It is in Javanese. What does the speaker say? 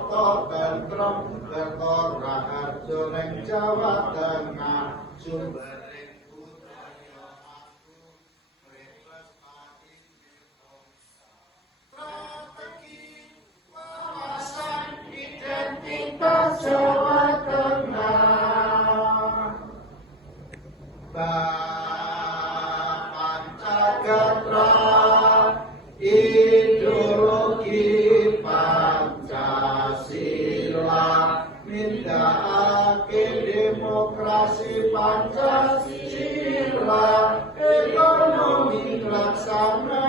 Tata tentrem teka raharja ning Jawa Tengah sumbering budaya aku prestasi strategi wawasan identitas Jawa Tengah Pancagatra ideologi Pancasila nindakake demokrasi Pancasila ekonomi laksana